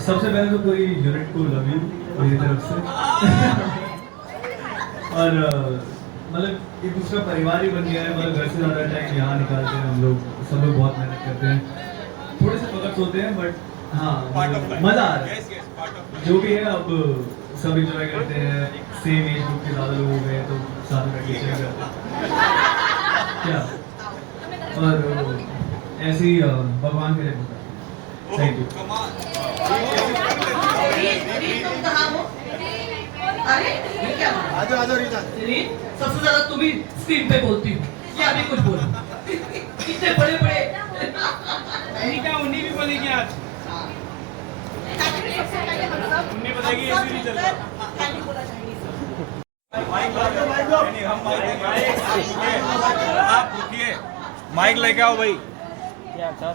सबसे पहले तो पूरी यूनिट को लव यू मेरी तरफ से। और मतलब एक दूसरा परिवार ही बन गया है। मतलब घर से ज़्यादा टाइम यहाँ निकालते हैं हम लोग, सब लोग बहुत मेहनत करते हैं, थोड़े से वक्त होते हैं बट हाँ मज़ा आ रहा है। जो भी है अब सब इंजॉय करते हैं। सेम एज ग्रुप के ज़्यादा लोग हो गए तो साथ में बैठ के करते हैं क्या। और ऐसे ही भगवान करे। Thank you. अरे ये क्या सबसे ज्यादा तुम ही स्क्रीन पे बोलती हो, क्या भी कुछ बोलो। कितने बड़े बड़े क्या उन्हीं भी बोलेगी आज। उन्हीं बताएगी ऐसे नहीं चलता। आप रुकिए, माइक लेके आओ भाई। क्या सर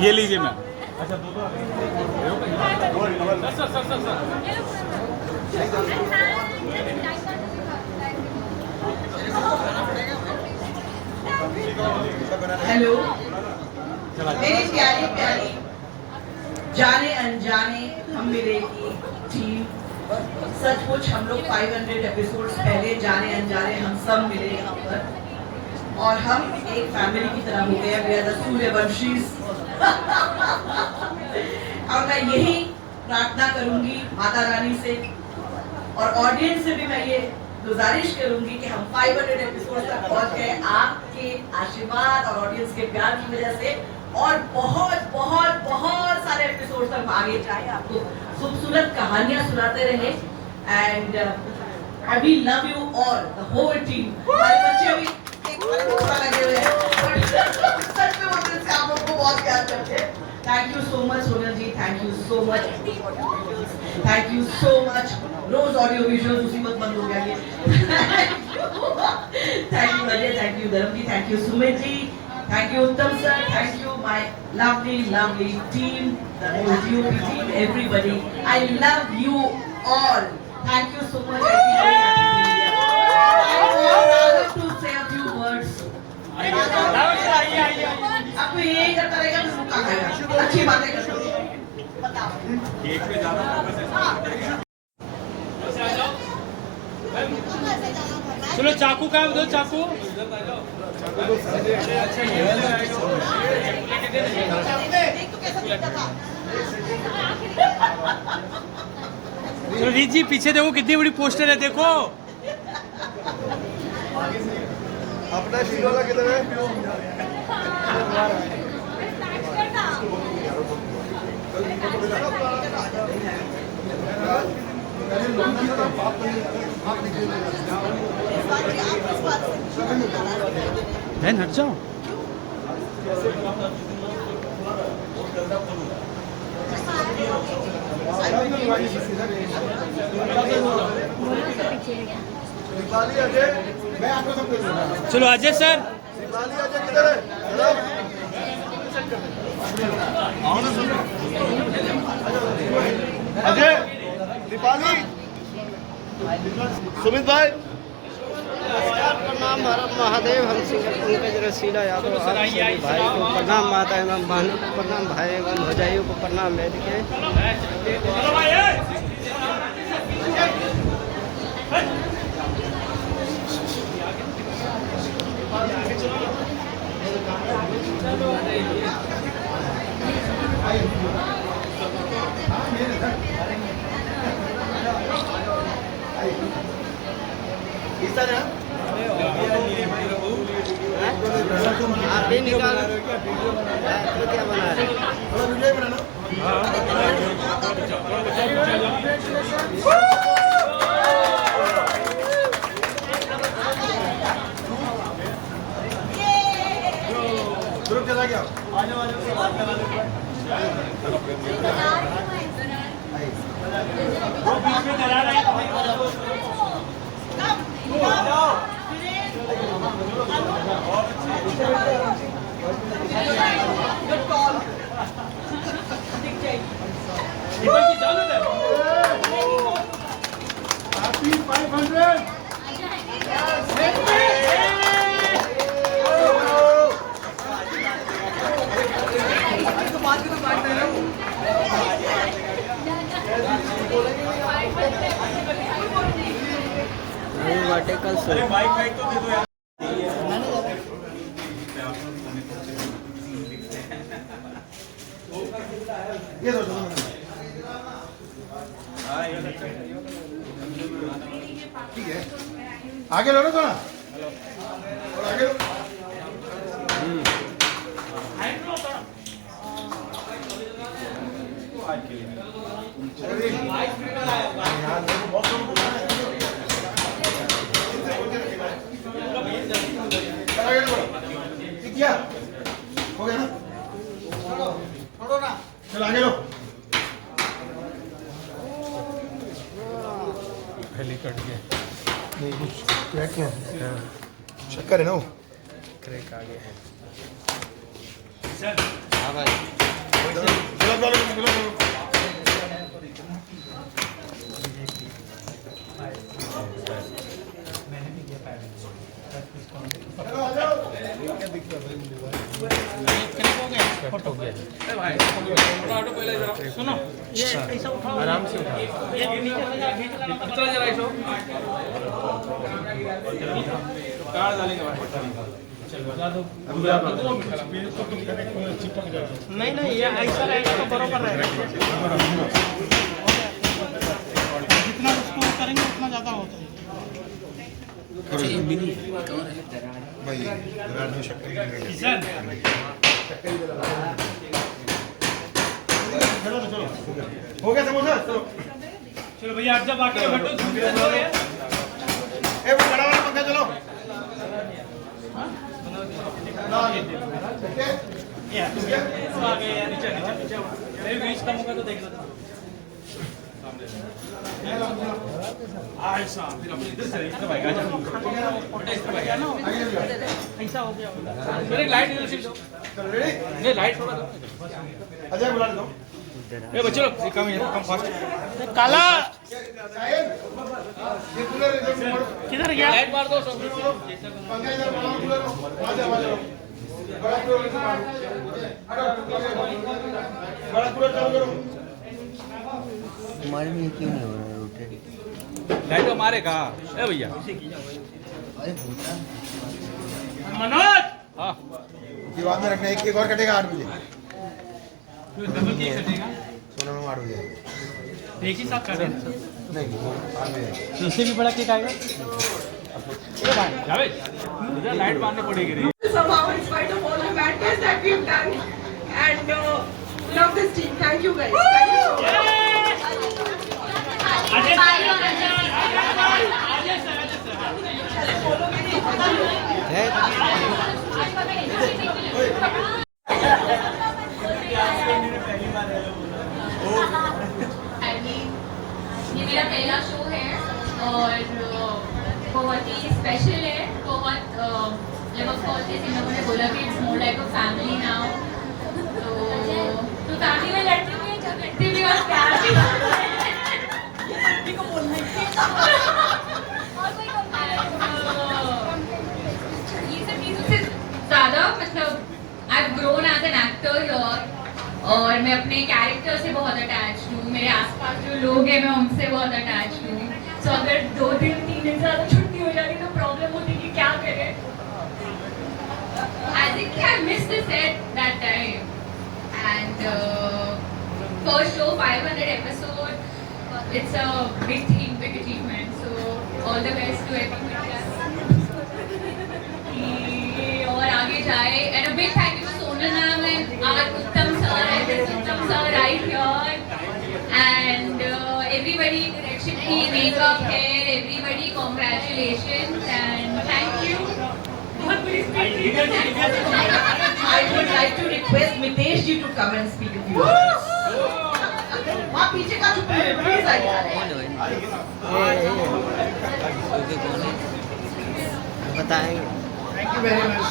ये लीजिए मैम। अच्छा दो सर हेलो मेरी प्यारी प्यारी जाने अनजाने हम मिले की टीम। सचमुच हम लोग 500 एपिसोड्स पहले जाने अनजाने हम सब मिले यहाँ पर और हम एक फैमिली की तरह हो गए। We are the Suryavanshis. और मैं यही प्रार्थना करूंगी माता रानी से और ऑडियंस से भी मैं ये गुजारिश करूंगी कि हम 500 एपिसोड तक पहुंच गए आपके आशीर्वाद और ऑडियंस के प्यार की वजह से, और बहुत बहुत बहुत सारे एपिसोड तक आगे जाए, आपको खूबसूरत कहानियां सुनाते रहे। And I we love you all the whole team. हमारे बच्चे भी लगे हुए हैं, सच में वो दिल से आप लोगों को बहुत प्यार करते हैं। Thank you so much Sonal ji, thank you so much, thank you so much. Rose Audio Visual उसी वक्त बंद हो गया ये। Thank you Ajay, thank you Dharm ji, thank you Sumit ji, thank you Uttam sir, thank you my lovely lovely team, the whole DOP team, everybody. I love you all. Thank you so much. I feel very happy being here. I want to say a few words. आपको यही करता रहेगा तो रुका खाएगा। अच्छी बातें करते हो। बताओ। केक पे ज्यादा फोकस है। चलो चाकू का दो, चाकू। चलो रीत जी पीछे देखो कितनी बड़ी पोस्टर है, देखो। अपना शील वाला किधर है? बहन हट जाओ। चलो अजय सर। किधर है? अजय, दीपाली, सुमित भाई। प्रणाम महादेव। हम सिंगर पंकज रसीला यादव आप सभी भाई को प्रणाम, माता एवं बहनों को प्रणाम, भाई एवं भौजाइयों को प्रणाम। वेद के आप भी निकाल तो क्या बना रहे? ग्रुप चला गया। बीच में करा रहा है। Vertical show. माइक माइक तो दे दो यार। ये दो ठीक है, आगे लो ना थोड़ा, और आगे लो। क्या हो गया ना, छोड़ो ना, चलो आगे लो। पहले कट गया। नहीं कुछ क्रैक है, शक्कर है ना वो। क्रैक आ गया है। हाँ भाई गलत वाले को गलत वाले। कट हो गया। सुनो ये ऐसा उठाओ, आराम से उठाओ। चला जरा इसको कार्ड डालेंगे नहीं नहीं ये ऐसा रहेगा तो बरोबर रहेगा। जितना उसको करेंगे उतना ज़्यादा होता है। भाई विराट में शक्कर चलो चलो हो गया समोसा। चलो चलो भैया आप जब आके बैठो ए वो बड़ा वाला पंखा चलो। ये आ गए यार, नीचे नीचे नीचे मेरे बीच का मुका तो देख लो। ऐसा फिर अपने इधर से इधर भाई आ जा बेटा, इधर भाई आ ना। ऐसा हो गया मेरे लाइट इधर से दो। रेडी, नहीं लाइट थोड़ा दो। अजय बुला दो। ए बच्चों लोग कम फास्ट। काला ये कूलर इधर मोड़, किधर गया? लाइट मार दो सब। पंखा इधर मारो, कूलर को आ जाओ। बड़ा कूलर से मारो, बड़ा कूलर चालू करो। हमारे में क्यों नहीं हो रहा है रोटेट? लाइट को मारेगा ए भैया। मनोज हाँ ये बाद में रखना, एक और कटेगा 8 बजे। डबल केक कटेगा सोना में 8 बजे एक ही साथ काटें। नहीं वो 8 बजे। इससे भी बड़ा केक आएगा। जावेद इधर लाइट मारने पड़ेगी रे। Somehow, in spite of all the madness that we've done, and love this team. Thank you guys. Thank you so much. ये मेरा पहला शो है और बहुत ही स्पेशल है। बहुत जब ऑफ कोर्स जैसे इन लोगों ने बोला कि it's more like a family now, तो फैमिली में लड़ते भी हैं, झगड़ते भी और प्यार भी और कोई ये सब चीज़ों से ज़्यादा मतलब I have grown as an actor here और मैं अपने कैरेक्टर से बहुत अटैच हूँ। मेरे आसपास जो लोग हैं मैं उनसे बहुत अटैच हूँ। सो अगर 2 दिन 3 दिन से ज़्यादा छुट्टी हो जाती तो प्रॉब्लम होती कि क्या करें। I think I missed the set that time and first show 500 episode, it's a big thing, big achievement, so all the best to everybody और आगे जाए and a big thank you to Sonal ma'am and our Uttam sir and Uttam sir right here and everybody, direction team, makeup, hair, everybody, congratulations and thank you. I would like to request Mitesh ji to come and speak a few words. वहाँ पीछे का जो please आ जा रहे हैं। बताएंगे। Thank you very much.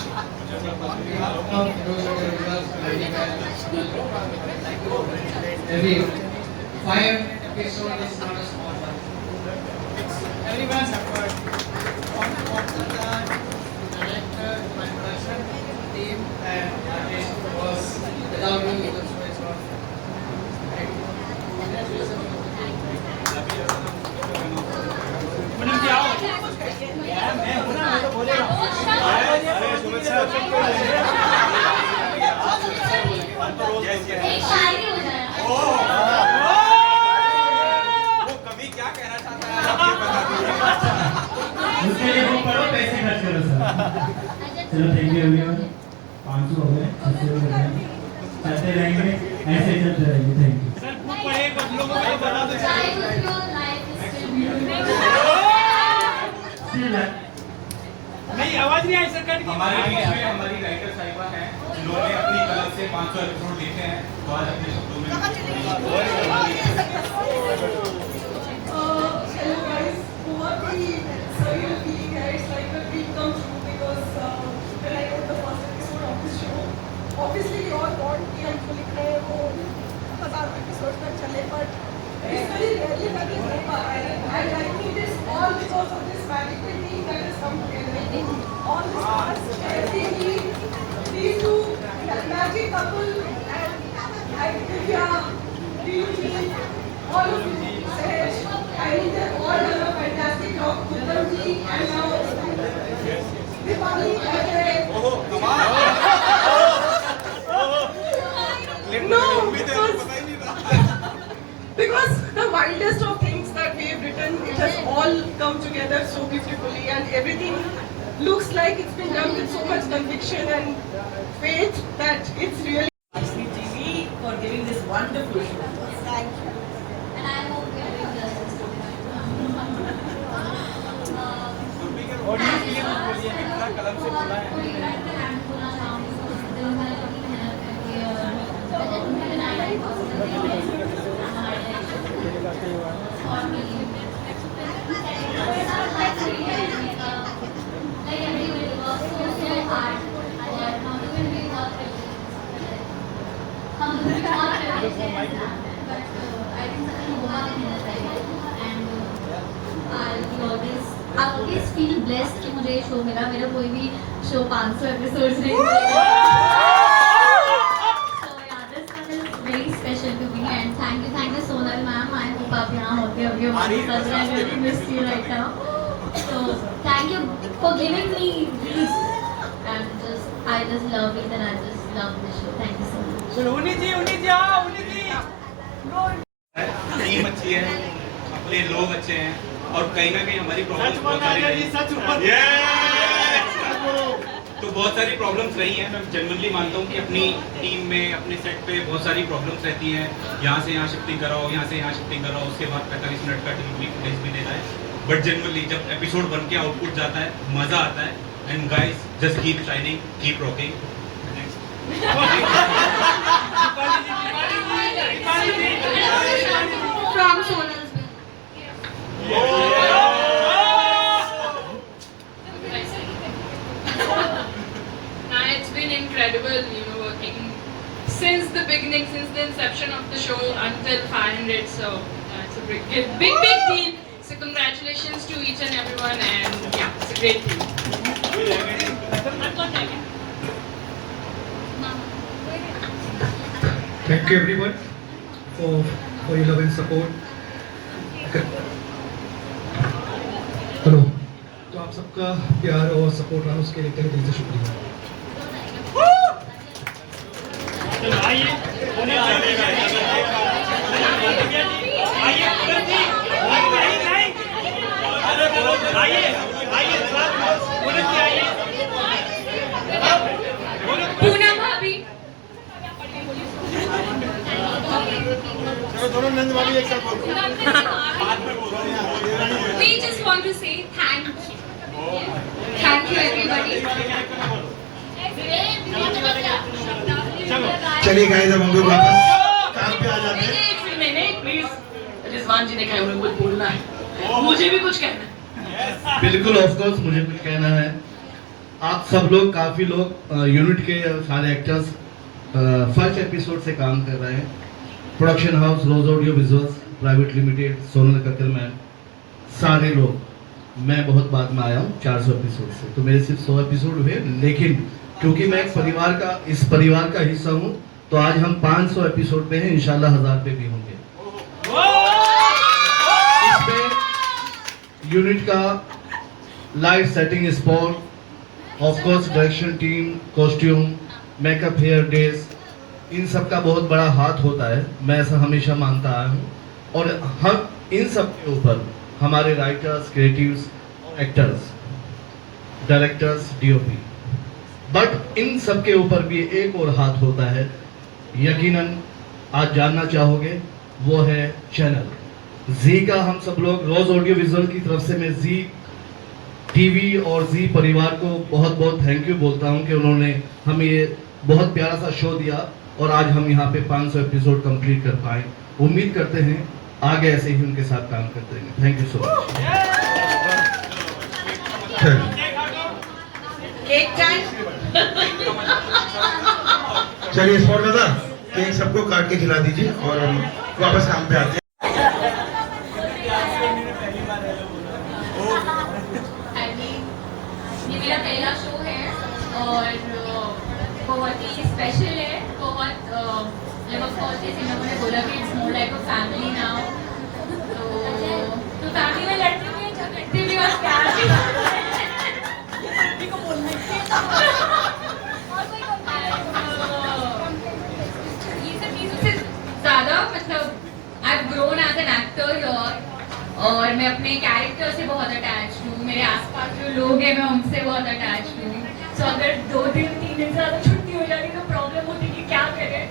Every 5 episode is not a small one. It's everyone's effort. On the director, my production team, and artist was without me, the show is not. Madam क्या हो चलो thank you everyone 500 हो गए 600 हो गए चलते रहेंगे ऐसे ही चलते रहेंगे थैंक यू सर बुक पढ़े कुछ लोगों को बता दो नहीं आवाज नहीं आई सर कट गई हमारे बीच में हमारी राइटर साहिबा हैं जिन्होंने अपनी कलम से 500 एपिसोड लिखे हैं तो आज अपने शब्दों में Hello guys, बहुत ही surreal feeling है. It's like a dream come true because when I wrote the first episode of this show, obviously we all want कि हमको लिखना है वो 1000 episodes तक चले, but it's very rarely that it हो पा रहा है. And I think it's all because of this magical team that has come together. All the stars, every these two, that magic couple, and Divya, Deluji, all of you, Sahej. I think they've all done a fantastic job. Uttam ji and now Dipali as No, because the wildest of things that we have written, it has all come together so beautifully, and everything looks like it's been done with so much conviction and faith that it's really. Ashmi TV for giving this wonderful show. Thank you. And I hope we are doing justice to it. Audience के लिए कुछ बोलिए कितना कलम से बोला है I always feel blessed कि मुझे ये शो मिला. मेरा कोई भी शो 500 एपिसोड्स नहीं मिलेगा. So yeah, this one is very special to me and thank you Sonal ma'am. I hope आप यहाँ होते अभी हमारे साथ. I really miss you right now. So thank you for giving me this and I just love it and I just love this show. Thank you so much. चलो उन्हीं जी आओ उन्हीं जी टीम अच्छी है अपने लोग अच्छे हैं और कहीं ना कहीं हमारी प्रॉब्लम्स बहुत सारी रही तो बहुत सारी प्रॉब्लम्स रही हैं. मैं जनरली मानता हूँ कि अपनी टीम में अपने सेट पे बहुत सारी प्रॉब्लम्स रहती हैं. यहाँ से यहाँ शिफ्टिंग कराओ यहाँ से यहाँ शिफ्टिंग कराओ उसके बाद 45 मिनट का डिलीवरी फुटेज भी देना है. बट जनरली जब एपिसोड बन के आउटपुट जाता है मज़ा आता है. And guys just keep shining keep rocking. From Sonal's It's been incredible, working since the beginning, since the inception of the show until 500. So it's a big deal. So congratulations to each and everyone, and yeah, it's a great deal. Thank you everyone for your love and support. Hello तो आप सबका प्यार और support रहा उसके लिए तहे दिल से शुक्रिया. चलो आइए पूनम भाभी, दोनों नंद भाभी एक साथ बोलो. We just want to say thank you. Thank you everybody. चलिए गाइस अब हम लोग वापस काम पे आ जाते हैं. नहीं प्लीज रिजवान जी ने कहा उन्हें कुछ बोलना है. मुझे भी कुछ कहना है. बिल्कुल ऑफ कोर्स मुझे कुछ कहना है. आप सब लोग काफ़ी लोग यूनिट के सारे एक्टर्स फर्स्ट एपिसोड से काम कर रहे हैं. Production house Rose Audio Visuals private limited Sonal Kakkal ma'am सारे लोग. मैं बहुत बाद में आया हूँ 400 एपिसोड से तो मेरे सिर्फ 100 एपिसोड हुए. लेकिन क्योंकि मैं इस परिवार का हिस्सा हूँ तो आज हम 500 एपिसोड पे हैं. इंशाल्लाह 1000 पे भी होंगे. इसमें यूनिट का light setting spot of course direction team costume makeup hair days इन सब का बहुत बड़ा हाथ होता है. मैं ऐसा हमेशा मानता आया हूँ. और हम इन सब के ऊपर हमारे writers creatives actors directors DOP but in सब के ऊपर भी एक और हाथ होता है, यकीनन आज जानना चाहोगे, वो है चैनल जी का। हम सब लोग रोज ऑडियो विजुअल की तरफ से मैं जी टीवी और जी परिवार को बहुत बहुत थैंक यू बोलता हूं कि उन्होंने हमें ये बहुत प्यारा सा शो दिया और आज हम यहाँ पे 500 एपिसोड कंप्लीट कर पाए। उम्मीद करते हैं आगे ऐसे ही उनके साथ काम करते रहेंगे। Thank you so much. Cake time. चलिए स्पॉट दादा, केक सबको काट के खिला दीजिए और हम वापस काम पे आते हैं। ये मेरा पहला शो है और बहुत ही स्पेशल है। बहुत इन लोगों ने बोला कि it's more like a family now. तो फैमिली में लड़ते भी हैं, झगड़ते भी और प्यार भी ये सब चीज़ों से ज़्यादा मतलब I have grown as an actor here और मैं अपने कैरेक्टर से बहुत अटैच्ड हूँ। मेरे आसपास जो लोग हैं मैं उनसे बहुत अटैच्ड हूँ। सो अगर 2 दिन 3 दिन से ज़्यादा छुट्टी हो जाएगी तो प्रॉब्लम होती है कि क्या करें।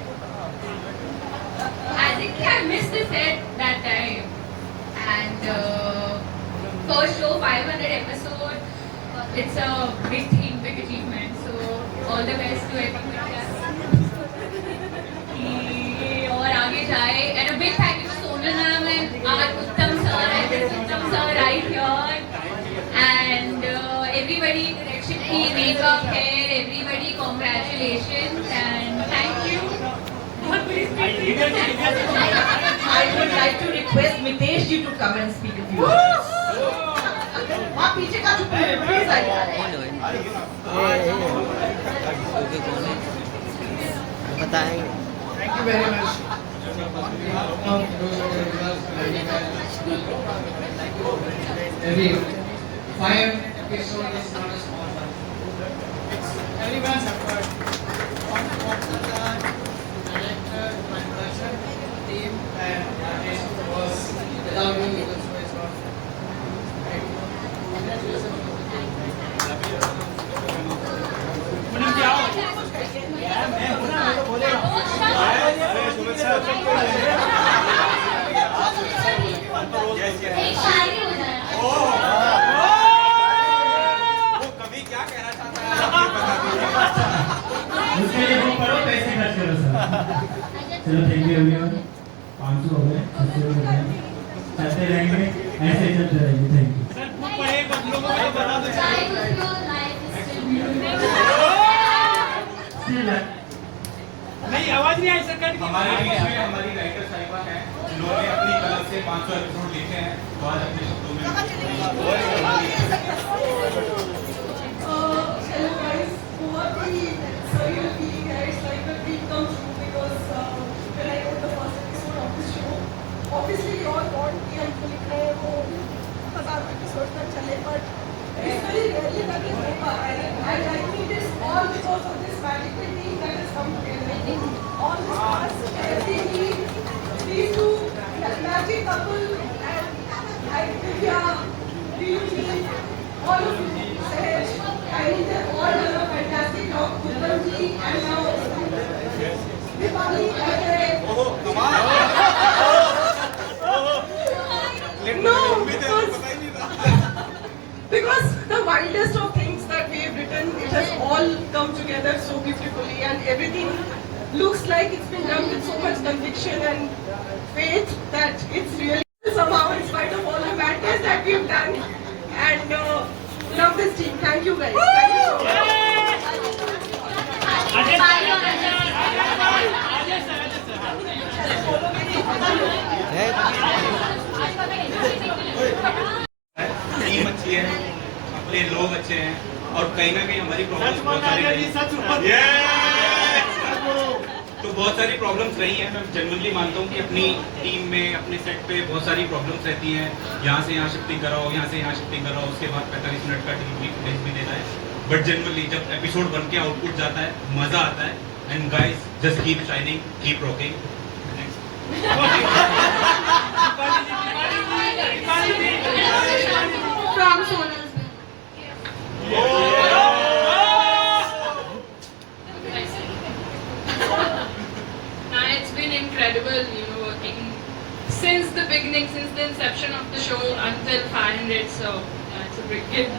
I think I missed the set that time and first show 500 episode, it's a big thing, big achievement, so all the best to everyone कि और आगे जाए and a big thank you to Sonal ma'am and our Uttam sir and Mr. Uttam sir right here and everybody, direction team, makeup, hair, everybody, congratulations and thank you. I would like to request Mitesh ji to come and speak with you. वहाँ पीछे का चुप है, please आइए। बताएंगे। Thank you very much. Every 5 episode is not a small one. It's everyone's effort. Director, my production team, and artist was without you, the show is not. उसके लिए वो करो, पैसे खर्च करो सर। चलो थैंक यू एवरीवन। 500 हो गए, 600 हो गए, चलते रहेंगे, ऐसे चलते रहेंगे। Thank you. नहीं आवाज नहीं आई सर। हमारे बीच में हमारी राइटर साहिबा हैं जिन्होंने अपनी कलम से 500 एपिसोड लिखे हैं, तो आज अपने शब्दों में Hello guys, बहुत ही surreal feeling है. It's like a dream come true because when I wrote the first episode of this show, obviously we all want कि हमको लिखना है वो 1000 episodes तक चले, but it's very rarely that it हो पाता है. And I think it's all because of this magical team that has come together. All this past, every week, these two magic couple and Divya, Ryuji, all of you, Sahej, I mean they've all done a fantastic job. Uttam ji and now Dipali, Ajay. No, because the wildest of things that we have written, it has all come together so beautifully and everything looks like it's been done with so much conviction and faith that it's really somehow in spite of all the madness that we've done and love this team. Thank you guys. Thank you so team अच्छी है, अपने लोग अच्छे हैं और कहीं ना कहीं हमारी प्रॉब्लम्स बहुत सारी रही हैं। तो बहुत सारी प्रॉब्लम्स रही हैं। मैं जनरली मानता हूँ कि अपनी टीम में, अपने सेट पे बहुत सारी प्रॉब्लम्स रहती हैं। यहाँ से यहाँ शिफ्टिंग कराओ, यहाँ से यहाँ शिफ्टिंग कराओ, उसके बाद 45 मिनट का डिलीवरी फुटेज भी देना है। बट जनरली जब एपिसोड बन के आउटपुट जाता है, मजा आता है। And guys just keep shining, keep rocking. From Sonal's since the beginning, since the inception of the show until 500. So it's a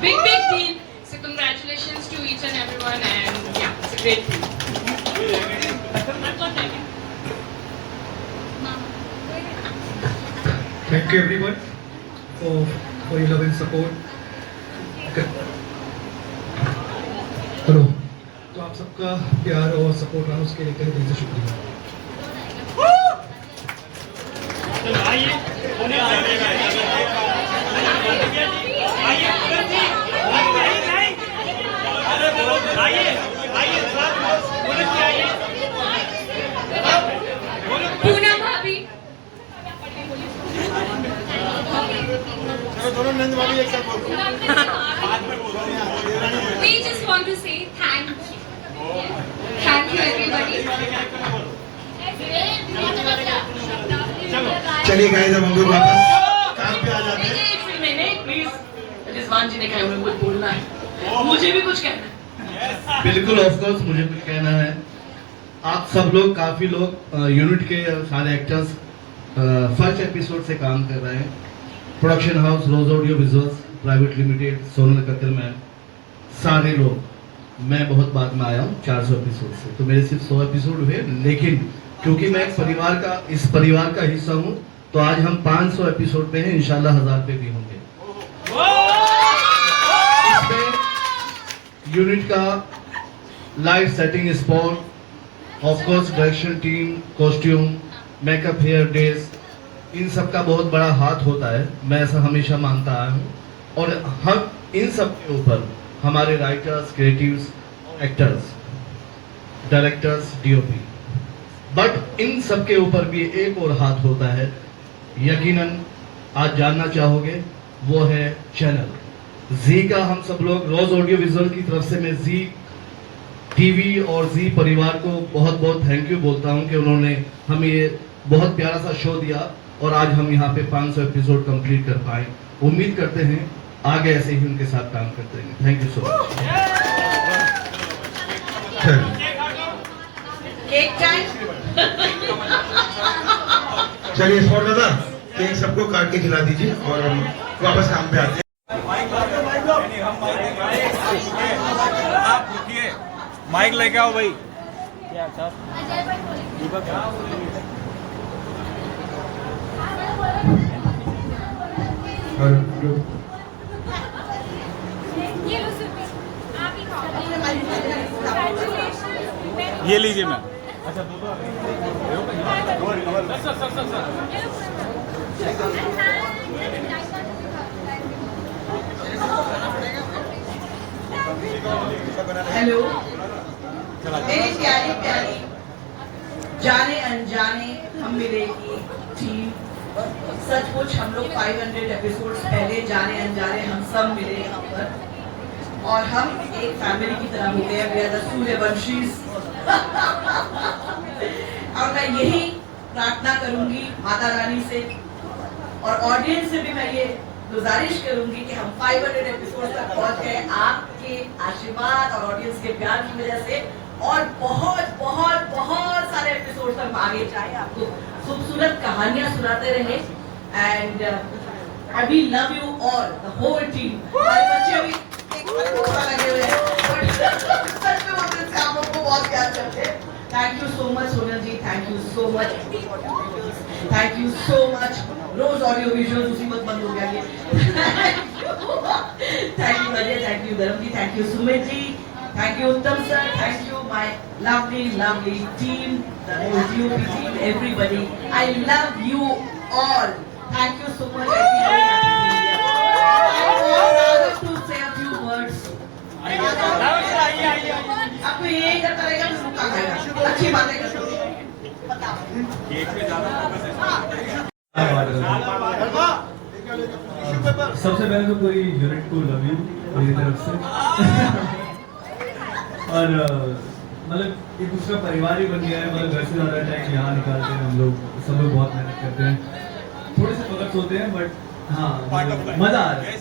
big deal. So congratulations to each and everyone, and yeah, it's a great deal. Thank you everyone for your love and support. Hello, तो आप सबका प्यार और support रहा उसके लिए दिल से शुक्रिया। पूनम भाभी, we just want to say thank you everybody. चलिए गाइस, अब हम लोग वापस काम पे आ जाते हैं। प्लीज रिजवान जी ने कहा उन्हें कुछ बोलना है, मुझे भी कुछ कहना है। बिल्कुल, ऑफ कोर्स मुझे कुछ कहना है। आप सब लोग, काफ़ी लोग यूनिट के सारे एक्टर्स फर्स्ट एपिसोड से काम कर रहे हैं। Production house Rose Audio Visuals private limited, Sonal Kattar ma'am, सारे लोग। मैं बहुत बाद में आया हूँ 400 एपिसोड से, तो मेरे सिर्फ 100 एपिसोड हुए, लेकिन क्योंकि मैं इस परिवार का हिस्सा हूँ, तो आज हम 500 एपिसोड पे हैं। इंशाल्लाह 1000 पे भी होंगे। इसमें यूनिट का light setting, spot, of course direction team, costume, makeup, hair days, इन सब का बहुत बड़ा हाथ होता है। मैं ऐसा हमेशा मानता आया हूँ, और हम इन सब के ऊपर हमारे writers, creatives, actors, directors, DOP, but in सब के ऊपर भी एक और हाथ होता है, यकीनन आज जानना चाहोगे, वो है चैनल जी का। हम सब लोग रोज ऑडियो विजुअल की तरफ से मैं जी टीवी और जी परिवार को बहुत बहुत थैंक यू बोलता हूं कि उन्होंने हमें ये बहुत प्यारा सा शो दिया, और आज हम यहाँ पे 500 एपिसोड कंप्लीट कर पाए। उम्मीद करते हैं आगे ऐसे ही उनके साथ काम करते रहेंगे। Thank you so much. Cake time. चलिए स्पॉट दादा, केक सबको काट के खिला दीजिए और हम वापस काम पे आते हैं। आप रुकिए, माइक लेके आओ भाई। ये लीजिए मैम। अच्छा, हेलो मेरी प्यारी प्यारी जाने अनजाने हम मिले की टीम। सचमुच हम लोग 500 एपिसोड्स पहले जाने अनजाने हम सब मिले यहाँ पर, और हम एक फैमिली की तरह हो गए। We are the Suryavanshis. और मैं यही प्रार्थना करूंगी माता रानी से, और ऑडियंस से भी मैं ये गुजारिश करूंगी कि हम 500 एपिसोड तक पहुंच गए आपके आशीर्वाद और ऑडियंस के प्यार की वजह से, और बहुत बहुत बहुत सारे एपिसोड तक आगे जाए, आपको खूबसूरत कहानियां सुनाते रहे। And I we love you all, the whole team. हमारे बच्चे अभी लगे हुए हैं, सच में बोलते हैं आप लोग को बहुत प्यार करते हैं। Thank you so much Sonal ji, thank you so much, thank you so much. Rose Audio Visual उसी वक्त बंद हो गया ये। Thank you Ajay, thank you Dharm ji, thank you Sumit ji, thank you Uttam sir, thank you my lovely team, the whole DOP team, everybody. I love you all. Thank you so much. I feel very happy being here. I want Raghav to say a few words. आपको यही करता रहेगा तो रुका खाएगा। अच्छी बातें करो। बताओ। सबसे पहले तो पूरी यूनिट को लव यू मेरी तरफ से। और मतलब एक दूसरा परिवार ही बन गया है। मतलब घर से ज़्यादा टाइम यहाँ निकालते हैं हम लोग, सब लोग बहुत मेहनत करते हैं। थोड़े से वक्त होते हैं, बट हाँ मज़ा आ रहा है।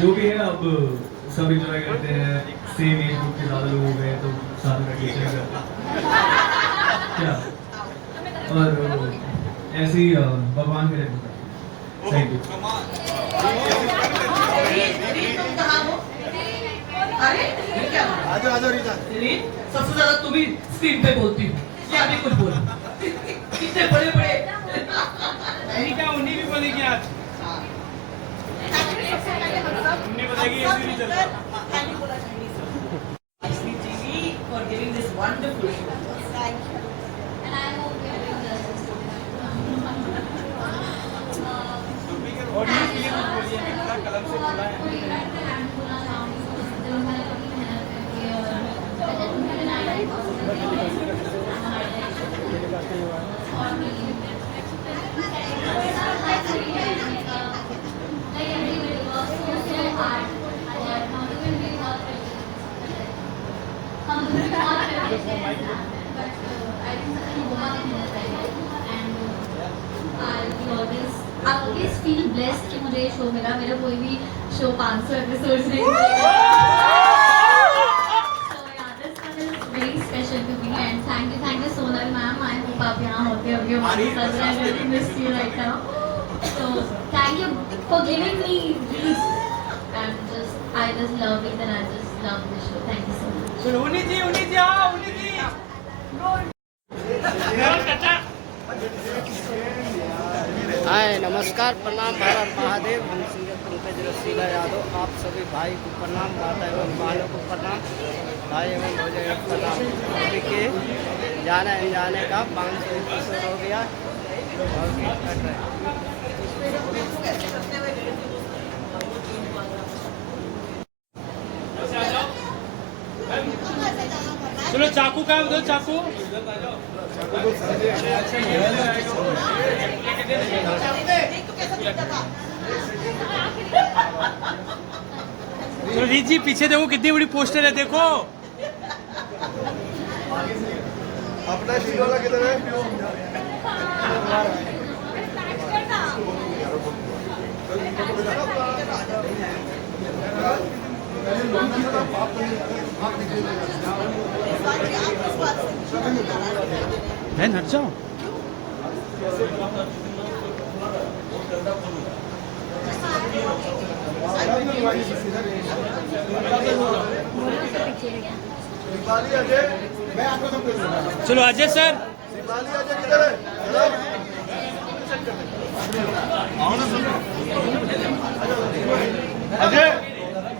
जो भी है अब सब इंजॉय करते हैं। सेम एज ग्रुप के ज़्यादा लोग हो गए तो साथ में करते हैं क्या। और ऐसे ही भगवान करे थैंक यू। तुम कहाँ हो? अरे ये क्या रीत, सबसे ज्यादा तू भी स्क्रीन पे बोलती हो, क्या भी कुछ बोल कितने बड़े बड़े क्या उन्हीं भी बोलेगी आज उन्हीं बताएगी ऐसे नहीं चलता for giving this wonderful show. Thank you. Audience के लिए कुछ बोलिए, कितना कलम से बोला है। I always feel blessed कि मुझे ये शो मिला। मेरा कोई भी शो 500 एपिसोड्स नहीं मिलेगा। So yeah, this one is very special to me and thank you Sonal ma'am. I hope आप यहाँ होते होंगे हमारे साथ। I really miss you right now. So thank you for giving me this and I just love it and I just love this show. Thank you so much. चलो उन्हीं जी आओ उन्हीं जी हाय नमस्कार, प्रणाम, भारत महादेव। हम सिंगर पंकज रसीला यादव आप सभी भाई को प्रणाम, माता एवं बहनों को प्रणाम, भाई एवं भौजाई को प्रणाम। अभी के जाने अनजाने का 500 एपिसोड हो गया और कट रहे। चलो चाकू का दो चाकू चलो रीत जी पीछे देखो कितनी बड़ी पोस्टर है देखो अपना शील वाला किधर है? बहन हट जाओ चलो अजय सर अजय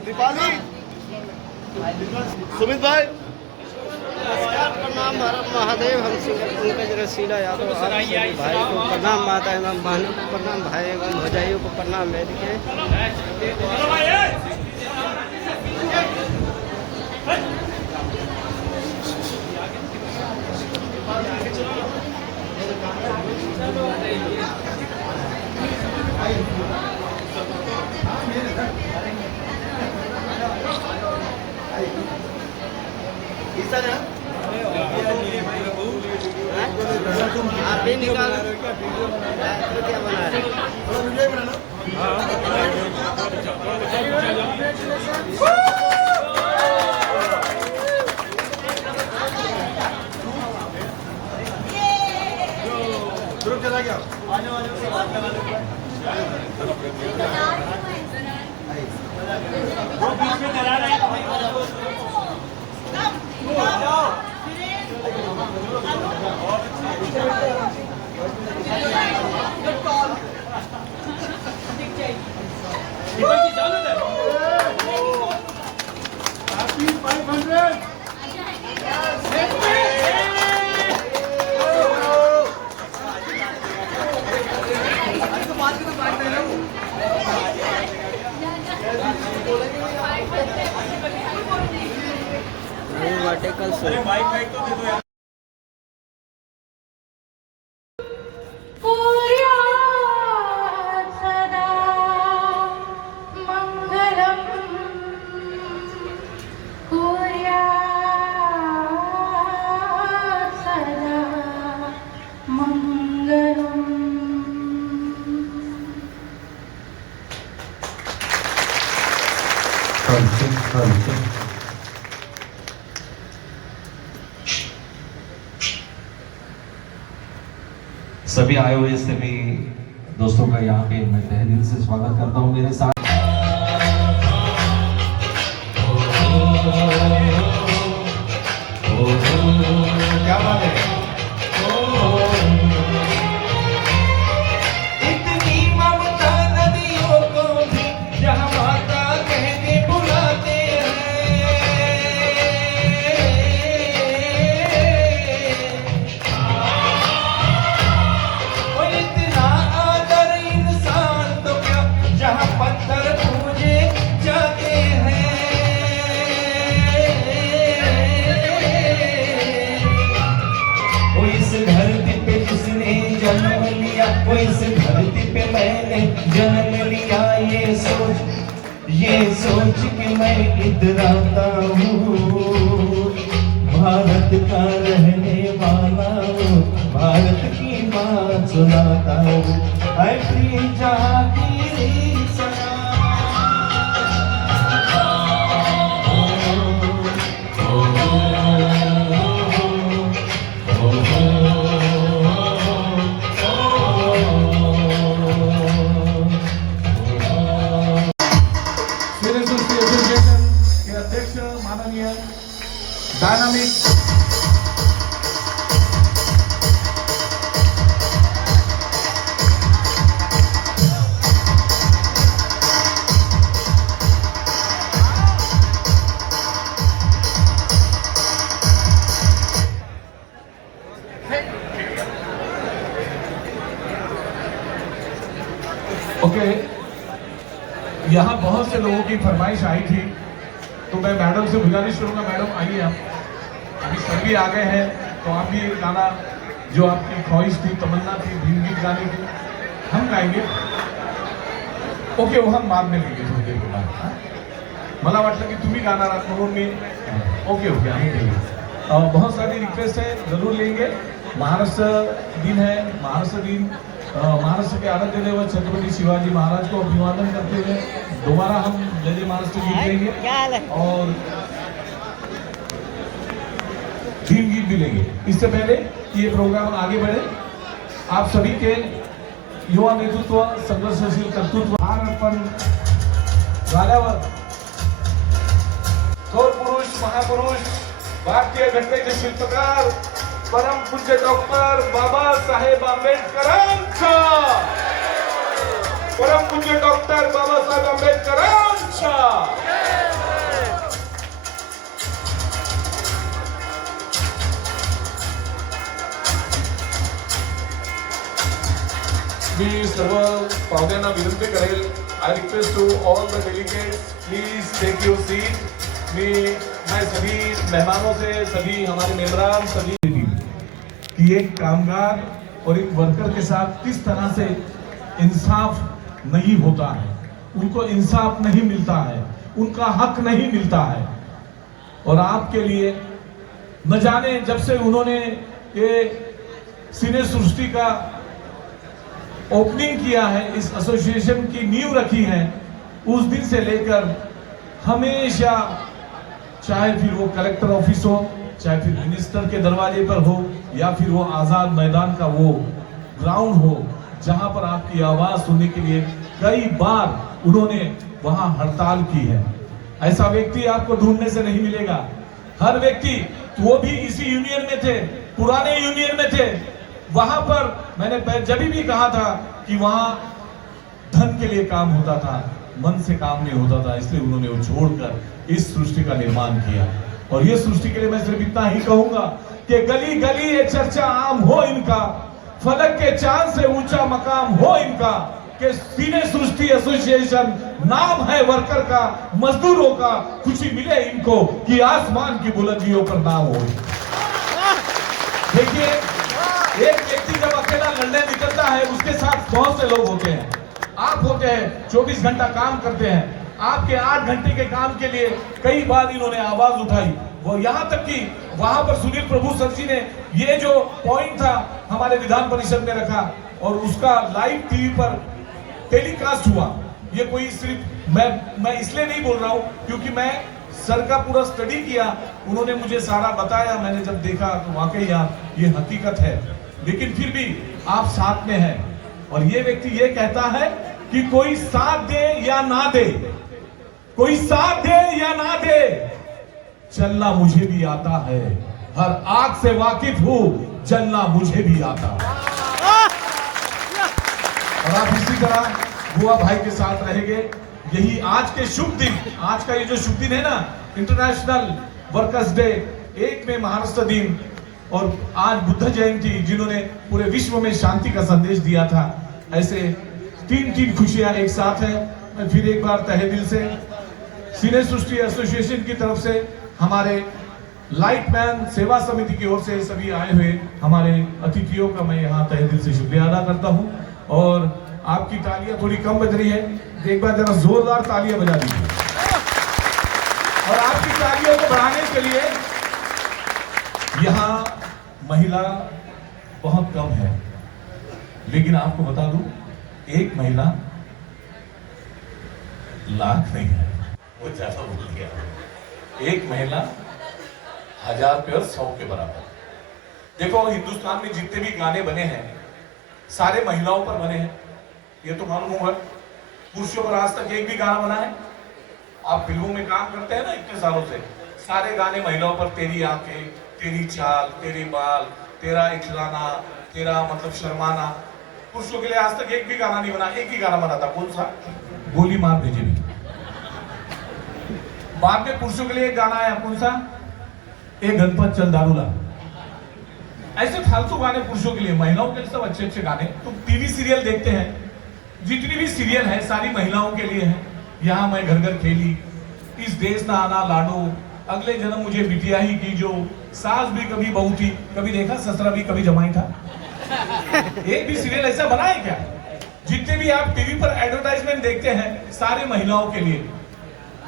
दीपाली सुमित भाई नमस्कार, प्रणाम, भारत महादेव। हम सिंगर पंकज रसीला यादव आप सभी भाई को प्रणाम, माता एवं बहनों को प्रणाम, भाई एवं भौजाइयों को प्रणाम। वेद के आप भी निकाल तो क्या बना रहे? चला गया बीच में करा रहे Good call. Happy 500. Vertical show सभी आए हुए सभी दोस्तों का यहाँ पे मैं तहे दिल से स्वागत करता हूँ मेरे साथ। क्या बात है। इतनी ममता नदियों को भी जहाँ माता कह के बुलाते हैं। इतना आदर इंसान तो क्या जहाँ पत्थर पूजे जाते हैं। इस धरती पे जिसने जन्म लिया, वो इस धरती पे मैंने जन्म लिया। ये सोच के मैं इतराता हूँ, भारत का रहने वाला हूँ, भारत की बात सुनाता हूँ। ऐ प्रिय जहाँ की सना डायनामिक ओके, यहाँ बहुत से लोगों की फरमाइश आई थी, तो मैं मैडम से गुजारिश करूंगा, मैडम आइए आप, अभी सभी आ गए हैं, तो आप भी एक गाना जो आपकी ख्वाहिश थी, तमन्ना थी, भीम गीत गाने की, हम गाएंगे। ओके, वो हम बाद में लेंगे थोड़ी देर के बाद। मला वाटलं की तुम्ही गाणार आहात म्हणून मी ओके ओके आम्ही लेंगे। बहुत सारी रिक्वेस्ट है, जरूर लेंगे। महाराष्ट्र दिन है, महाराष्ट्र दिन महाराष्ट्र के आराध्य देवत छत्रपति शिवाजी महाराज को अभिवादन करते हुए दोबारा हम जय जय महाराष्ट्र गीत लेंगे और भीम गीत भी लेंगे। इससे पहले ये प्रोग्राम आगे बढ़े, आप सभी के युवा नेतृत्व, संघर्षशील कर्तृत्व पण झाल्यावर थोर पुरुष, महापुरुष, भारतीय घटनेचे शिल्पकार परम पूज्य डॉक्टर बाबासाहेब आंबेडकरांचा, परम पूज्य डॉक्टर बाबासाहेब आंबेडकरांचा मी सर्व पाहुण्यांना विनंती करेल, I request to all the delegates, please take your seat. मैं सभी मेहमानों से, सभी हमारे मेंबरान, सभी कि एक कामगार और एक वर्कर के साथ किस तरह से इंसाफ नहीं होता है, उनको इंसाफ नहीं मिलता है, उनका हक नहीं मिलता है। और आपके लिए न जाने जब से उन्होंने ये सिने सृष्टि का ओपनिंग किया है, इस एसोसिएशन की नींव रखी है, उस दिन से लेकर हमेशा, चाहे फिर वो कलेक्टर ऑफिस हो, चाहे फिर मिनिस्टर के दरवाजे पर हो, या फिर वो आजाद मैदान का वो ग्राउंड हो जहां पर आपकी आवाज सुनने के लिए कई बार उन्होंने वहां हड़ताल की है। ऐसा व्यक्ति आपको ढूंढने से नहीं मिलेगा। हर व्यक्ति, वो भी इसी यूनियन में थे, पुराने यूनियन में थे, वहां पर मैंने जब भी कहा था कि वहां धन के लिए काम होता था, मन से काम नहीं होता था, इसलिए उन्होंने वो छोड़कर इस सृष्टि का निर्माण किया। और ये सृष्टि के लिए मैं सिर्फ इतना ही कहूंगा कि गली गली ये चर्चा आम हो इनका, फलक के चांद से ऊंचा मकाम हो इनका, कि सीने सृष्टि एसोसिएशन नाम है वर्कर का, मजदूरों का, खुशी मिले इनको कि आसमान की बुलंदियों पर नाम हो। देखिए, एक व्यक्ति जब अकेला लड़ने निकलता है, उसके साथ बहुत से लोग होते हैं। आप होते हैं 24 घंटा काम करते हैं, आपके 8 घंटे के काम के लिए कई बार इन्होंने आवाज उठाई। वो यहाँ तक कि वहां पर सुनील प्रभु सर जी ने ये जो पॉइंट था हमारे विधान परिषद में रखा और उसका लाइव टीवी पर टेलीकास्ट हुआ। ये कोई सिर्फ मैं इसलिए नहीं बोल रहा हूँ क्योंकि मैं सर का पूरा स्टडी किया, उन्होंने मुझे सारा बताया, मैंने जब देखा तो वाकई यार ये हकीकत है। लेकिन फिर भी आप साथ में हैं। और ये व्यक्ति ये कहता है कि कोई साथ दे या ना दे, कोई साथ दे या ना दे, चलना मुझे भी आता है, हर आग से वाकिफ हूं, जलना मुझे भी आता है। और आप इसी तरह बुआ भाई के साथ रहेंगे। यही आज के शुभ दिन, आज का ये जो शुभ दिन है ना, इंटरनेशनल वर्कर्स डे, 1 मई महाराष्ट्र दिन, और आज बुद्ध जयंती, जिन्होंने पूरे विश्व में शांति का संदेश दिया था, ऐसे तीन खुशियां एक साथ है। मैं फिर एक बार तहे दिल से सिने सृष्टि एसोसिएशन की तरफ से, हमारे लाइटमैन सेवा समिति की ओर से सभी आए हुए हमारे अतिथियों का मैं यहाँ तहे दिल से शुक्रिया अदा करता हूँ। और आपकी तालियां थोड़ी कम बज रही है, एक बार जरा जोरदार तालियां बजा दीजिए। और आपकी तालियों को बढ़ाने के लिए यहाँ महिला बहुत कम है, लेकिन आपको बता दूं, एक महिला लाख नहीं है, वो ज्यादा बोल गया। एक महिला 1000 पे और 100 के बराबर। देखो, हिंदुस्तान में जितने भी गाने बने हैं सारे महिलाओं पर बने हैं, ये तो मालूम होगा। पुरुषों पर आज तक एक भी गाना बना है? आप फिल्मों में काम करते हैं ना इतने सालों से, सारे गाने महिलाओं पर, तेरी आंखें, तेरी चाल, तेरे बाल, तेरा इखलाना, तेरा मतलब शर्माना। पुरुषों के लिए आज तक एक भी गाना नहीं बना। एक ही गाना बना था, कौन सा? गोली मार भेजे भी। बाद में पुरुषों के लिए एक गाना आया, कौन सा? ए गणपत चल दारूला। ऐसे फालतू गाने पुरुषों के लिए, महिलाओं के लिए सब अच्छे अच्छे गाने। तुम टीवी सीरियल देखते हैं, जितनी भी सीरियल है सारी महिलाओं के लिए है। यहाँ मैं घर घर खेली, इस देश ना आना लाडो, अगले जन्म मुझे बिटिया ही की जो, सास भी कभी बहू थी, कभी देखा ससुरा भी कभी जमाई था। एक भी सीरियल ऐसा बना है क्या? जितने भी आप टीवी पर एडवर्टाइजमेंट देखते हैं सारे महिलाओं के लिए।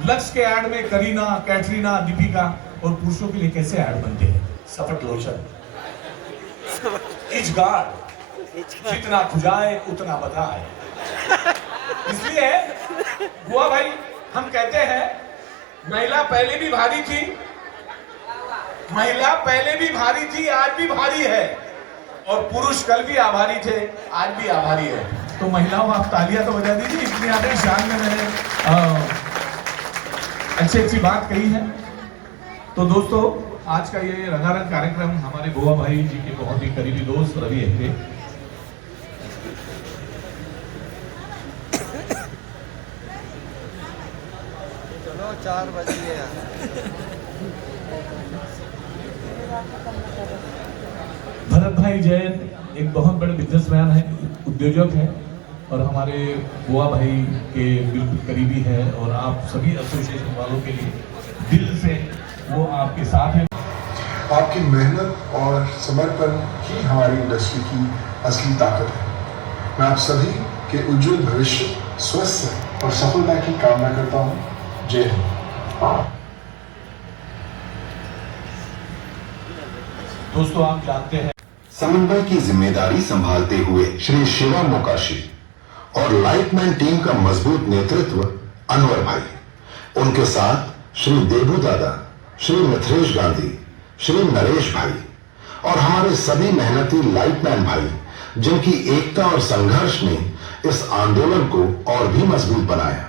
लक्स के ऐड में करीना, कैटरीना, दीपिका, और पुरुषों के लिए कैसे ऐड बनते हैं? सफट लोशन, इजगार्ड, जितना खुजाए उतना बताए। इसलिए बुआ भाई हम कहते हैं, महिला पहले भी भारी थी, महिला पहले भी भारी थी, आज भी भारी है, और पुरुष कल भी आभारी थे, आज भी आभारी है। तो महिलाओं, आप तालियां तो बजा दीजिए, इतनी आगे शान में मैंने अच्छी बात कही है। तो दोस्तों, आज का ये रंगारंग कार्यक्रम हमारे बुआ भाई जी के बहुत ही करीबी दोस्त रवि हेगड़े, चलो 4 बज गए। भरत भाई जैन एक बहुत बड़े बिजनेसमैन है, उद्योजक है, और हमारे बुआ भाई के बिल्कुल करीबी है, और आप सभी एसोसिएशन वालों के लिए दिल से वो आपके साथ है। आपकी मेहनत और समर्पण ही हमारी इंडस्ट्री की असली ताकत है। मैं आप सभी के उज्जवल भविष्य, स्वस्थ और सफलता की कामना करता हूँ। जय हिंद। दोस्तों, आप जानते हैं, समन्वय की जिम्मेदारी संभालते हुए श्री शिवा मोकाशी और लाइटमैन टीम का मजबूत नेतृत्व अनवर भाई, उनके साथ श्री देबू दादा, श्री मिथलेश गांधी, श्री नरेश भाई, और हमारे सभी मेहनती लाइटमैन भाई, जिनकी एकता और संघर्ष ने इस आंदोलन को और भी मजबूत बनाया।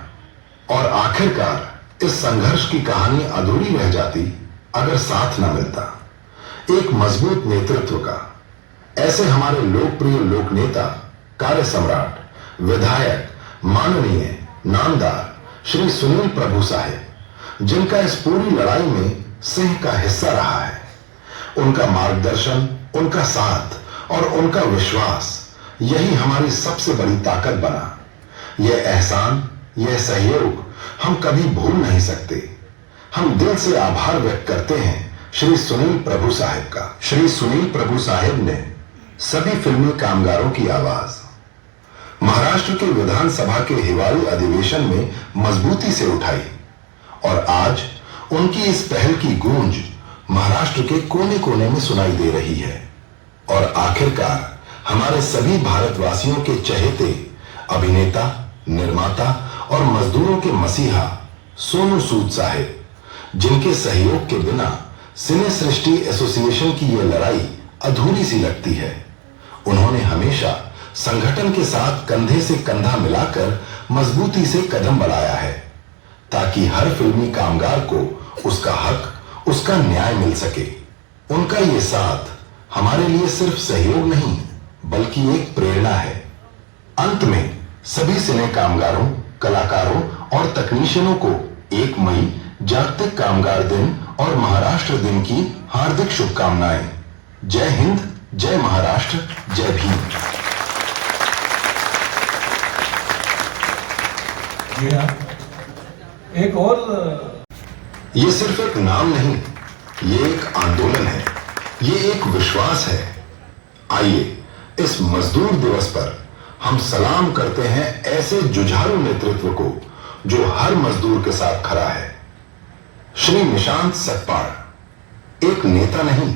और आखिरकार इस संघर्ष की कहानी अधूरी रह जाती अगर साथ न मिलता एक मजबूत नेतृत्व का। ऐसे हमारे लोकप्रिय लोक नेता, कार्य सम्राट, विधायक, माननीय नामदार श्री सुनील प्रभु साहेब, जिनका इस पूरी लड़ाई में सिंह का हिस्सा रहा है। उनका मार्गदर्शन, उनका साथ और उनका विश्वास, यही हमारी सबसे बड़ी ताकत बना। यह एहसान, यह सहयोग हम कभी भूल नहीं सकते। हम दिल से आभार व्यक्त करते हैं श्री सुनील प्रभु साहेब का। श्री सुनील प्रभु साहेब ने सभी फिल्मी कामगारों की आवाज महाराष्ट्र के विधानसभा के हिवारी अधिवेशन में मजबूती से उठाई, और आज उनकी इस पहल की गूंज महाराष्ट्र के कोने कोने में सुनाई दे रही है। और आखिरकार हमारे सभी भारतवासियों के चहेते अभिनेता, निर्माता और मजदूरों के मसीहा सोनू सूद साहेब, जिनके सहयोग के बिना सिने सृष्टि एसोसिएशन की यह लड़ाई अधूरी सी लगती है, उन्होंने हमेशा संगठन के साथ कंधे से कंधा मिलाकर मजबूती से कदम बढ़ाया है ताकि हर फिल्मी कामगार को उसका हक, उसका न्याय मिल सके। उनका ये साथ हमारे लिए सिर्फ सहयोग नहीं बल्कि एक प्रेरणा है। अंत में सभी सिने कामगारों, कलाकारों और तकनीशियनों को 1 मई जागतिक कामगार दिन और महाराष्ट्र दिन की हार्दिक शुभकामनाएं। जय हिंद, जय महाराष्ट्र, जय भीम। एक और, ये सिर्फ एक नाम नहीं, ये एक आंदोलन है, ये एक विश्वास है। आइए इस मजदूर दिवस पर हम सलाम करते हैं ऐसे जुझारू नेतृत्व को जो हर मजदूर के साथ खड़ा है। श्री निशांत सकपाळ एक नेता नहीं,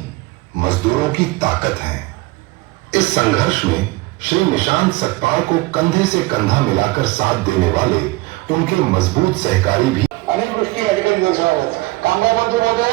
मजदूरों की ताकत है। इस संघर्ष में श्री निशांत सकपाळ को कंधे से कंधा मिलाकर साथ देने वाले उनके मजबूत सहकारी भी अनेक गोष्टी या ठिकाणी दर्शवतात। कामगार मंत्रीमध्ये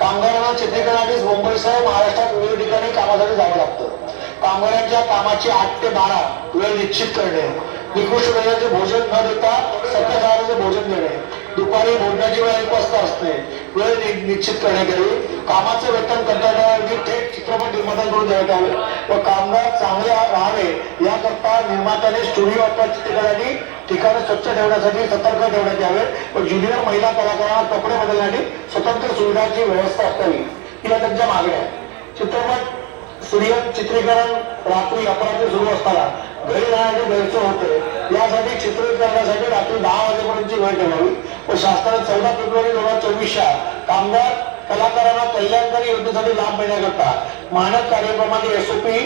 कामगारांना चित्रीकरणासाठी मुंबईसह महाराष्ट्रात विविध ठिकाणी कामासाठी जावं लागतं। कामगारांच्या कामाची 8 ते 12 वेळ निश्चित करणे, निकृष्ट दर्जाचे भोजन न देता सत्य आहाराचे भोजन देणे, दुपारी भोजनाची वेळ 1 वाजता असते, वेळ निश्चित करण्यात यावी, कामाचं वेतन कंत्राटदारांनी थेट चित्रपट निर्मात्यांकडून देण्यात यावे व कामगार चांगले राहावे याकरता निर्मात्याने स्टुडिओ अथवा चित्रीकरणाची ठिकाणं स्वच्छ ठेवण्यासाठी सतर्क ठेवण्यात यावे व ज्युनियर महिला कलाकारांना कपडे बदलण्यासाठी स्वतंत्र सुविधांची व्यवस्था असावी, या त्यांच्या मागण्या आहेत। चित्रपट चित्रीकरण रात्री अपरात्री सुरू असताना घरी जाण्याची गैरसोय होते, यासाठी चित्रीकरणासाठी रात्री 10 वाजेपर्यंतची वेळ ठेवावी व शासनाने 14 फेब्रुवारी 2024 कामगार कलाकारांना कल्याणकारी योजनेसाठी लाभ मिळण्याकरता मानक कार्यक्रमाची एसओपी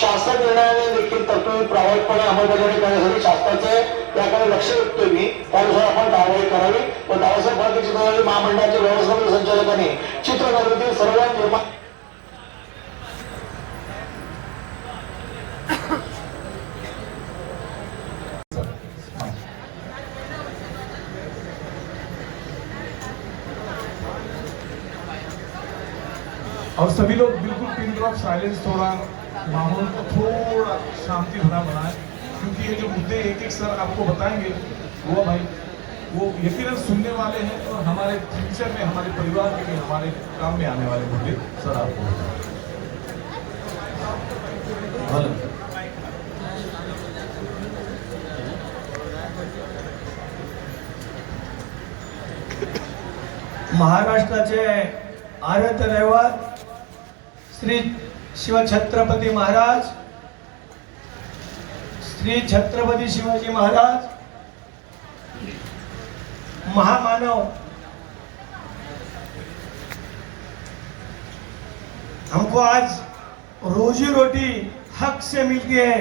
शासन निर्णयाने देखील तरतुदी प्रामाणिकपणे अंमलबजावणी करण्यासाठी शासनाचे याकडे लक्ष देतोय मी, त्यानुसार आपण कारवाई करावी व दादासाहेब फाळके चित्रनगरी महामंडळाचे व्यवस्थापकीय संचालकांनी चित्रनगरीतील सर्व निर्माण और सभी लोग बिल्कुल पिन ड्रॉप साइलेंस, थोड़ा माहौल को थोड़ा शांति भरा बनाए, क्योंकि ये जो मुद्दे एक सर आपको बताएंगे वो भाई वो यकीनन सुनने वाले हैं और हमारे फ्यूचर में हमारे परिवार के लिए हमारे काम में आने वाले मुद्दे सर आपको महाराष्ट्राचे आराध्य दैवत श्री शिवछत्रपती महाराज, श्री छत्रपति शिवाजी महाराज महामानव, हमको आज रोजी रोटी हक से मिलती है,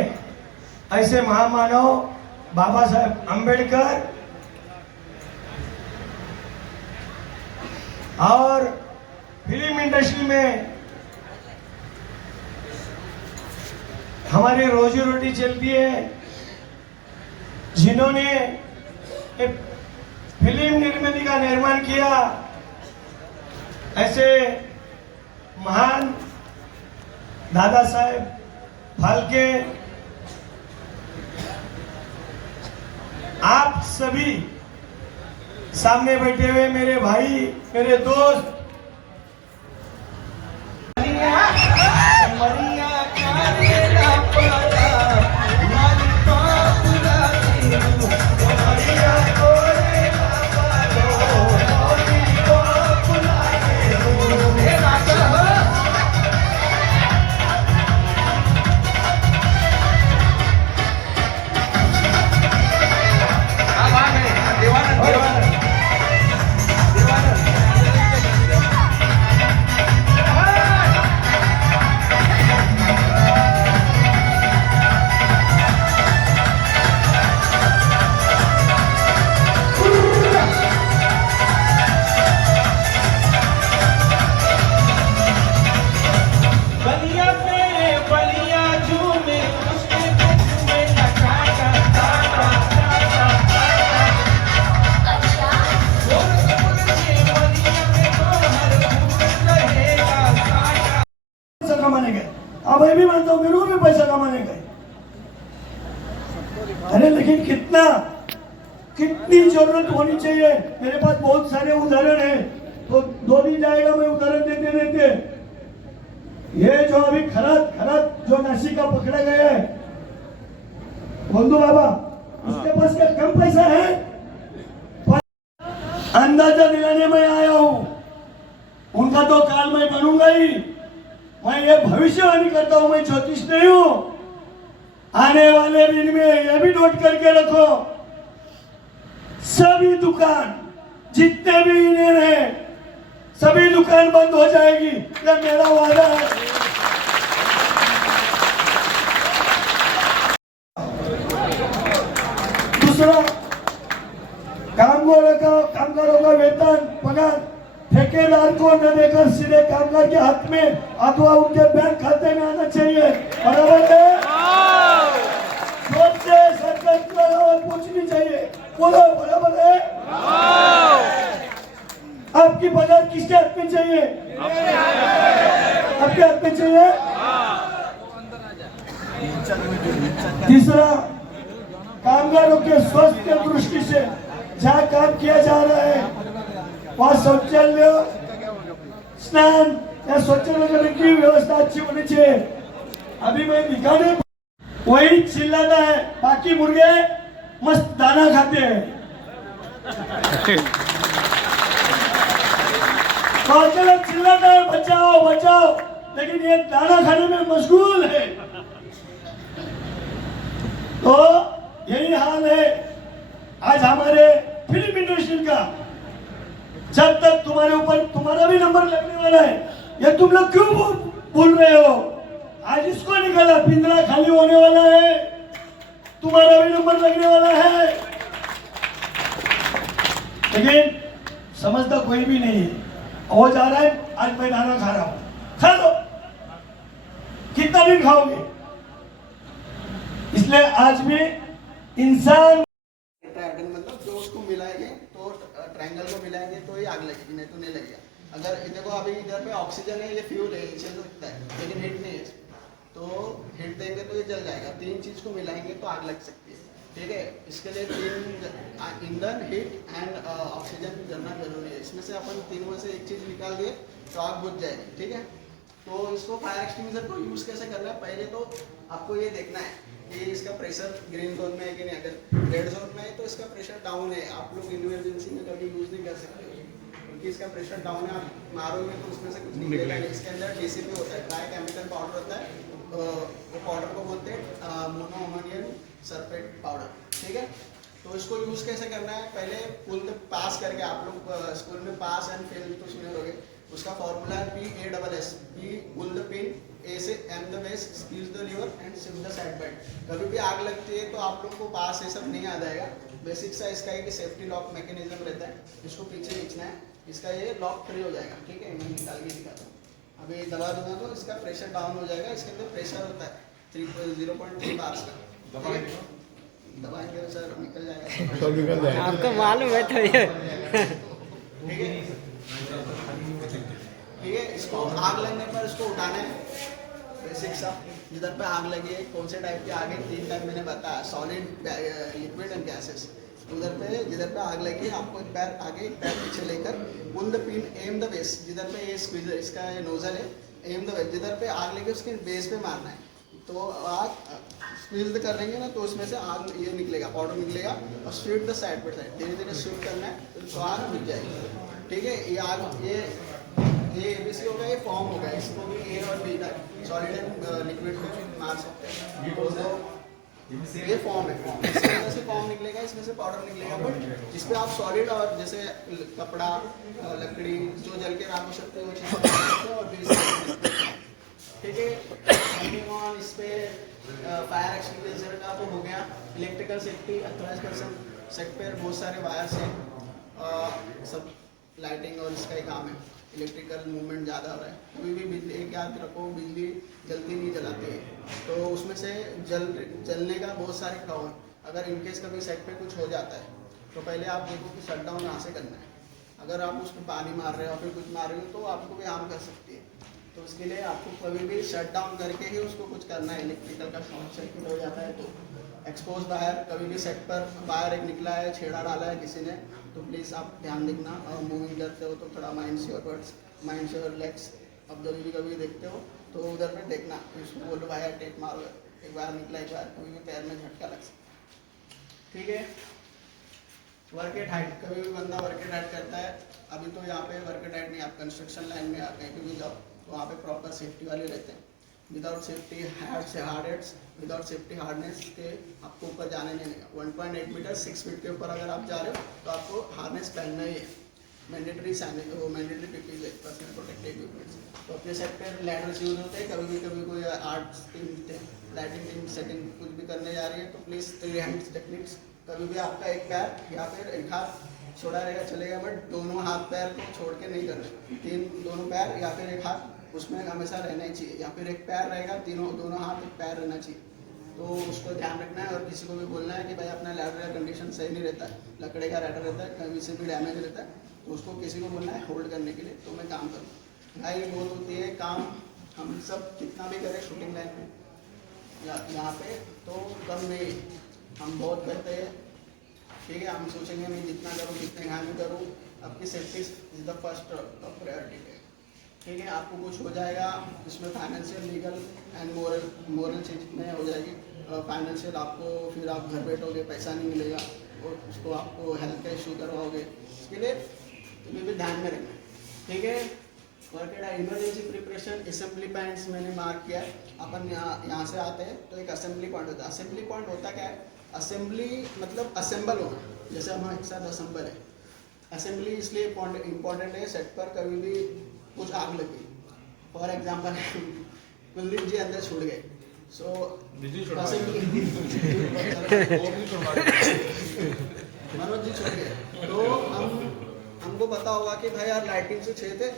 ऐसे महामानव बाबा साहेब अंबेडकर और फिल्म इंडस्ट्री में हमारी रोजी रोटी चलती है, जिन्होंने एक फिल्म निर्मिती का निर्माण किया, ऐसे महान दादा साहेब फाल्के आप सभी सामने बैठे हुए मेरे भाई, मेरे दोस्त, अरे लेकिन कितनी जरूरत होनी चाहिए। मेरे पास बहुत सारे उदाहरण हैं, तो 2 दिन जाएगा मैं उदाहरण देते देते। ये जो अभी खरात जो नासिक का पकड़ा गया है बंधु बाबा, उसके पास क्या कम पैसा है? अंदाजा दिलाने में आया हूँ, उनका तो काल मैं बनूंगा ही। मैं ये भविष्यवाणी करता हूँ, मैं ज्योतिष नहीं हूँ। आने वाले दिन में ये भी नोट करके रखो, सभी दुकान जितने भी यूनियन है सभी दुकान बंद हो जाएगी, ये मेरा वादा है। दूसरा, कामगारों का वेतन पगार ठेकेदार को न देकर सीधे कामगार के हाथ में अथवा उनके बैंक खाते में आना चाहिए। बराबर है? सबसे सरकार की आवाज पूछनी चाहिए। बोलो बराबर है? आपकी पगार किसके हाथ में चाहिए? आपके हाथ में चाहिए। तीसरा, कामगारों के स्वास्थ्य की दृष्टि से जहाँ काम किया जा रहा है वहाँ शौचालय, स्नान या शौचालय करने की व्यवस्था अच्छी होनी चाहिए। अभी मैं दिखाने वही चिल्लाता है, बाकी मुर्गे मस्त दाना खाते हैं। शौचालय चिल्लाता है बचाओ बचाओ, लेकिन ये दाना खाने में मशगूल है। तो यही हाल है आज हमारे फिल्म इंडस्ट्री का। जब तक तुम्हारे ऊपर तुम्हारा भी नंबर लगने वाला है, ये तुम लोग क्यों भूल रहे हो? आज इसको निकाला, पिंजरा खाली होने वाला है, तुम्हारा भी नंबर लगने वाला है, लेकिन समझता कोई भी नहीं है। हो जा रहा है, आज मैं दाना खा रहा हूं, खा लो, कितना दिन खाओगे? इसलिए आज भी इंसान मतलब जो उसको मिलाएंगे तो ट्रायंगल को मिलाएंगे तो ही आग लगेगी, नहीं तो नहीं लगेगा। अगर देखो अभी इधर पे ऑक्सीजन है, ये फ्यूल है, चल सकता है, लेकिन हीट नहीं है, तो हीट देंगे तो ये जल जाएगा। 3 चीज को मिलाएंगे तो आग लग सकती है, ठीक है। इसके लिए 3 ईंधन, हीट एंड ऑक्सीजन जलना जरूरी है। इसमें से अपन 3 में से एक चीज निकाल दिए तो आग बुझ जाएगी, ठीक है। तो इसको फायर एक्सटिंग्विशर को यूज कैसे करना है, पहले तो आपको ये देखना है कि इसका प्रेशर ग्रीन जोन में है कि नहीं। अगर रेड जोन में है तो इसका प्रेशर डाउन है, आप लोग इमरजेंसी में कभी यूज नहीं कर सकते क्योंकि इसका प्रेशर डाउन है। आप मारोगे तो उसमें से कुछ निकलेगा नहीं। इसके अंदर डीसीपी होता है, ट्राई केमिकल पाउडर होता है, वो पाउडर को बोलते हैं मोनो अमोनियम सल्फेट पाउडर, ठीक है। तो इसको यूज कैसे करना है, पहले पुल द पास करके, आप लोग स्कूल में पास एंड फेल तो सुने होंगे, उसका फॉर्मूला है PASS, P pull the pin, A से M the base, squeeze the lever and shift the side belt. कभी भी आग लगती है तो आप लोग को पास ये सब नहीं याद आएगा। बेसिक सा इसका एक सेफ्टी लॉक मैकेनिज्म रहता है, इसको पीछे खींचना है, इसका ये लॉक फ्री हो जाएगा, ठीक है। मैं निकाल के दिखाता हूँ। अभी दबा दूंगा तो इसका प्रेशर डाउन हो जाएगा। इसके अंदर प्रेशर होता है 0.3 बार्स का, दबाएंगे तो सर निकल जाएगा, आपको मालूम है तो ये ठीक है। ठीक है, इसको आग लगने पर इसको उठाना है, बेसिक सा। जिधर पे आग लगी है, कौन से टाइप की आग है, 3 टाइप मैंने बताया, सॉलिड, लिक्विड एंड गैसेस। उधर पे जिधर पे आग लगी है, आपको एक पैर आगे एक पैर पीछे लेकर pull the pin, aim the base, जिधर पे ये स्क्वीजर, इसका ये नोजल है, एम द बेस, जिधर पे आग लगी उसके बेस पे मारना है। तो आग स्क्वीज करेंगे ना तो उसमें से आग ये निकलेगा, पाउडर निकलेगा, और स्वीट द साइड पे साइड धीरे धीरे स्वीट करना है तो आग बुझ जाएगी, ठीक है। ये आग ये ABC होगा, ये फॉर्म होगा, इसको भी A और B का सॉलिड एंड लिक्विड में मार सकते हैं। तो ये फॉर्म है, फॉर्म इसमें से फॉर्म निकलेगा, इसमें से पाउडर निकलेगा। बट जिस पे आप सॉलिड और जैसे कपड़ा, लकड़ी जो जल के राख हो सकते हैं वो चीज़ और ठीक है। इस पे फायर एक्सटिंग्विशर का तो हो गया। इलेक्ट्रिकल सेफ्टी 28% सेक्टर, बहुत सारे वायर्स हैं, सब लाइटिंग और इसका ही काम है। इलेक्ट्रिकल मूवमेंट ज़्यादा हो रहा है, कभी भी बिजली, एक याद रखो, बिजली जल्दी नहीं जलाती है, तो उसमें से जलने का बहुत सारे क्रॉन। अगर इनकेस कभी सेट पे कुछ हो जाता है तो पहले आप देखो कि शट डाउन यहाँ से करना है। अगर आप उसको पानी मार रहे हो फिर कुछ मार रहे हो तो आपको भी हार्म कर सकती है। तो उसके लिए आपको कभी भी शट डाउन करके ही उसको कुछ करना है। इलेक्ट्रिकल का शॉर्ट सर्किट हो जाता है तो एक्सपोज वायर, कभी भी सेट पर वायर एक निकला है, छेड़ा डाला है किसी ने, तो प्लीज़ आप ध्यान रखना। और मूविंग करते हो तो थोड़ा mind your words, mind your legs. अब जब भी कभी देखते हो तो उधर पे देखना, उसको बोलो वायर टेप मारो, एक बार निकला, एक बार कभी भी पैर में झटका लग सकता। ठीक है। वर्क एट हाइट, कभी भी बंदा वर्क एट हाइट करता है, अभी तो यहाँ पे वर्क एट हाइट नहीं, आप कंस्ट्रक्शन लाइन में आप कहीं भी जाओ तो वहाँ पे प्रॉपर सेफ्टी वाले रहते हैं। Without safety hard heads, without safety hardness के आपको ऊपर जाने नहीं देगा। 1.8 मीटर 6 फीट के ऊपर अगर आप जा रहे हो तो आपको हार्नेस पहनना ही है, मैंडेटरी मैंडेटरी पीपीई है, पर्सनल प्रोटेक्टिव इक्विपमेंट्स। तो अपने सेट पर लैडर्स यूज होते हैं, कभी कोई art team, lighting team setting कुछ भी करने जा रही है तो प्लीज़ 3 हैंड्स टेक्निक्स, कभी भी आपका एक पैर या फिर एक हाथ छोड़ा रहेगा चलेगा, बट दोनों हाथ पैर को छोड़ के नहीं करना। दोनों पैर या फिर एक हाथ उसमें हमेशा रहना ही चाहिए, या फिर एक पैर रहेगा, दोनों हाथ एक पैर रहना चाहिए। तो उसको ध्यान रखना है। और किसी को भी बोलना है कि भाई अपना लैडर का कंडीशन सही नहीं रहता है, लकड़े का लैडर रहता है, कभी से भी डैमेज रहता है, तो उसको किसी को बोलना है होल्ड करने के लिए, तो मैं काम करूँ। भाई बहुत होती है काम, हम सब कितना भी करें शूटिंग लाइन में यहाँ पे तो कम नहीं, हम बहुत करते हैं। ठीक है, हम सोचेंगे मैं जितना करूँ जितने यहाँ भी करूँ, आपकी safety is the first priority है। ठीक है, आपको कुछ हो जाएगा इसमें फाइनेंशियल, लीगल एंड मोरल चीज में हो जाएगी। फाइनेंशियल आपको फिर आप घर बैठोगे, पैसा नहीं मिलेगा और उसको आपको हेल्थ का इशू करवाओगे, इसके लिए तुम्हें भी ध्यान में रखना। ठीक है, work at emergency preparation, assembly points मैंने मार्क किया। अपन यहाँ से आते हैं तो एक असेंबली पॉइंट होता है। असेंबली पॉइंट होता क्या है? असेंबली मतलब असेंबल होना, जैसे हम एक साथ असेंबल है। असेंबली इसलिए इम्पॉर्टेंट है, सेट पर कभी भी कुछ आग लगी, फॉर एग्जाम्पल कुलदीप जी अंदर छूट गए, सो मनोज जी छूट गए, तो हमको पता होगा कि भाई यार लाइटिंग से 6 थे,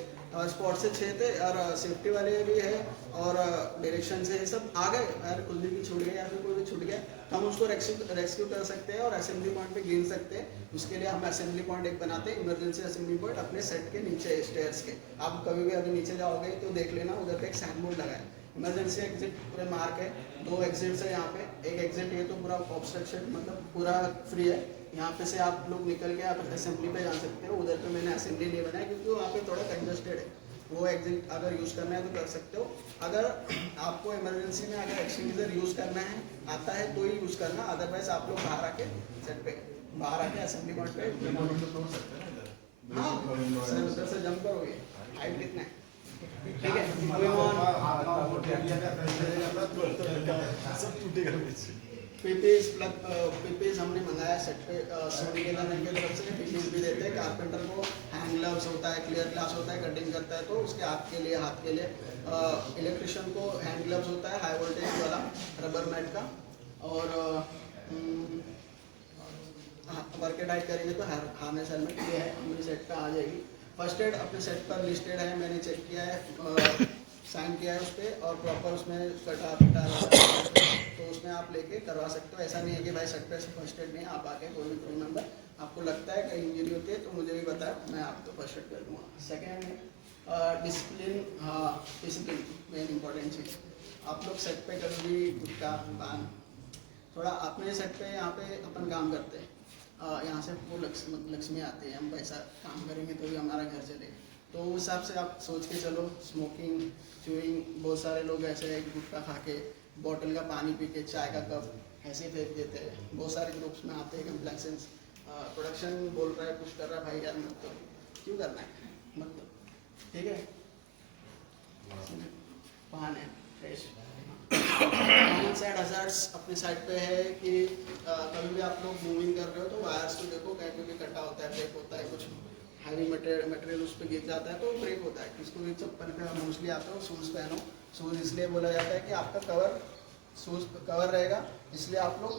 स्पॉट से 6 थे, और सेफ्टी वाले भी है और डायरेक्शन से सब आ गए, यार कुलदीप भी छूट गए या फिर कोई भी छूट गया, तो हम उसको रेस्क्यू कर सकते हैं और असेंबली पॉइंट पे गिन सकते हैं। उसके लिए हम असेंबली पॉइंट एक बनाते हैं, इमरजेंसी असेंबली पॉइंट अपने सेट के नीचे स्टेयर्स के। आप कभी भी अभी नीचे जाओगे तो देख लेना, उधर पे एक साइन बोर्ड लगा है, इमरजेंसी एग्जिट पूरे मार्क है, 2 एग्जिट्स है यहाँ पे। एक एग्जिट ये तो पूरा ऑब्स्ट्रक्शन मतलब पूरा फ्री है, यहाँ पे से आप लोग निकल के आप असेंबली पे जा सकते हो। उधर पे मैंने असेंबली नहीं बनाया क्योंकि वहाँ पे थोड़ा कंजस्टेड है, वो एग्जिट अगर यूज़ करना है तो कर सकते हो। अगर आपको इमरजेंसी में अगर एक्सटिंग्विशर यूज़ करना है आता है तो ही यूज़ करना, अदरवाइज आप लोग बाहर आके सेट पे बाहर आके असेंबली पॉइंट पे हाँ उधर से जंप करोगे, हाइट कितना है। ठीक है, पीपीज हमने मंगाया सेट पे, सोनी के तरफ से पीपीज भी देते हैं। कारपेंटर को हैंड ग्लव्स होता है, क्लियर ग्लास होता है, कटिंग करता है तो उसके हाथ के लिए इलेक्ट्रिशियन को हैंड ग्लव्स होता है हाई वोल्टेज वाला रबर मैट का, और वर्क एट हाइट करेंगे तो हार्नेस हेलमेट ये है मेरी सेट पे आ जाएगी। फर्स्ट एड अपने सेट पर लिस्टेड है, मैंने चेक किया है, साइन किया है उस पर, और प्रॉपर उसमें कटा पिटा तो उसमें आप लेके करवा सकते हो। ऐसा नहीं है कि भाई सेट पे फर्स्ट एड नहीं, आप आके कोई भी क्रू मेंबर आपको लगता है कहीं इंजरी होती है तो मुझे भी बताया, मैं आपको फर्स्ट एड कर दूँगा। सेकेंड है डिसिप्लिन, हाँ डिसिप्लिन मेन इंपॉर्टेंट चीज़। आप लोग सेट पे कभी भी गुटखा पान, थोड़ा अपने सेट पे यहाँ पे अपन काम करते हैं, यहाँ से वो लक्ष्मी आती है, हम पैसा काम करेंगे तो भी हमारा घर चलेगा, तो उस हिसाब से आप सोच के चलो। स्मोकिंग, च्यूइंग, बहुत सारे लोग ऐसे हैं गुटखा खा के बॉटल का पानी पी के चाय का कप ऐसे फेंक देते हैं, बहुत सारे ग्रुप्स में आते हैं कंप्लेक्शंस। प्रोडक्शन बोल रहा है कुछ कर रहा है, भाई यार मतलब क्यों करना है, मतलब ठीक है। पान है फ्रेश कॉमन साइड हजार्ड्स अपने साइड पे है कि कभी भी आप लोग मूविंग कर रहे हो तो वायर्स को देखो, कहीं पे भी कटा होता है, ब्रेक होता है, कुछ हैवी मटेरियल उस पर गिर जाता है तो ब्रेक होता है। किसको भी चप्पल पे मोस्टली आते हो शूज़ पहनो, शूज़ इसलिए बोला जाता है कि आपका कवर शूज़ कवर रहेगा, इसलिए आप लोग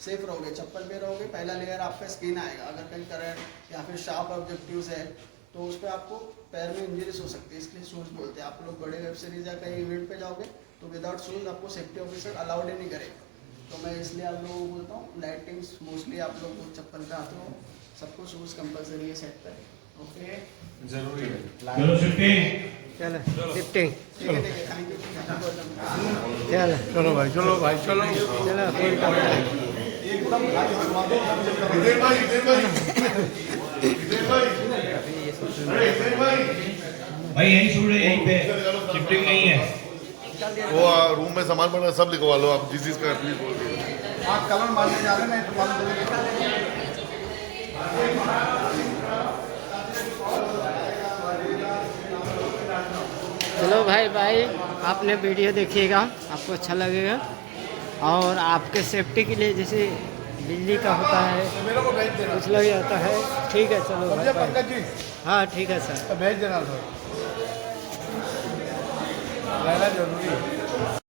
सेफ रहोगे। चप्पल पे रहोगे, पहला लेयर आपका स्किन आएगा, अगर कहीं करंट या फिर शार्प ऑब्जेक्टिव्स है तो उस पर आपको पैर में इंजरीज हो सकती है, इसलिए शूज़ बोलते हैं। आप लोग बड़े वेब सीरीज या कहीं इवेंट पे जाओगे तो विदाउट शूज़ आपको सेफ्टी ऑफिसर अलाउड ही नहीं करेगा, तो मैं इसलिए आप लोगों को बोलता हूँ लाइटिंग्स मोस्टली आप लोग चप्पल पे आते हो, सबको शूज़ कंपलसरी है सेट पर। ओके, जरूरी है। चलो चलो शिफ्टिंग चलो चलो चलो भाई चलो भाई चलो चलो फुल कवर भाई यही शूट है, यहीं पे शिफ्टिंग नहीं है। वो रूम में सामान पड़ा सब लिखवा लो आप जिस का प्लीज बोल दीजिए। आप कलर मारने जा रहे हैं तो मालूम चलो भाई भाई आपने वीडियो देखिएगा, आपको अच्छा लगेगा। और आपके सेफ्टी के लिए जैसे बिजली का होता है कुछ लग जाता है। ठीक है चलो भाई भाई। पंकज जी हाँ ठीक है सर भेज देना सर, रहना जरूरी है।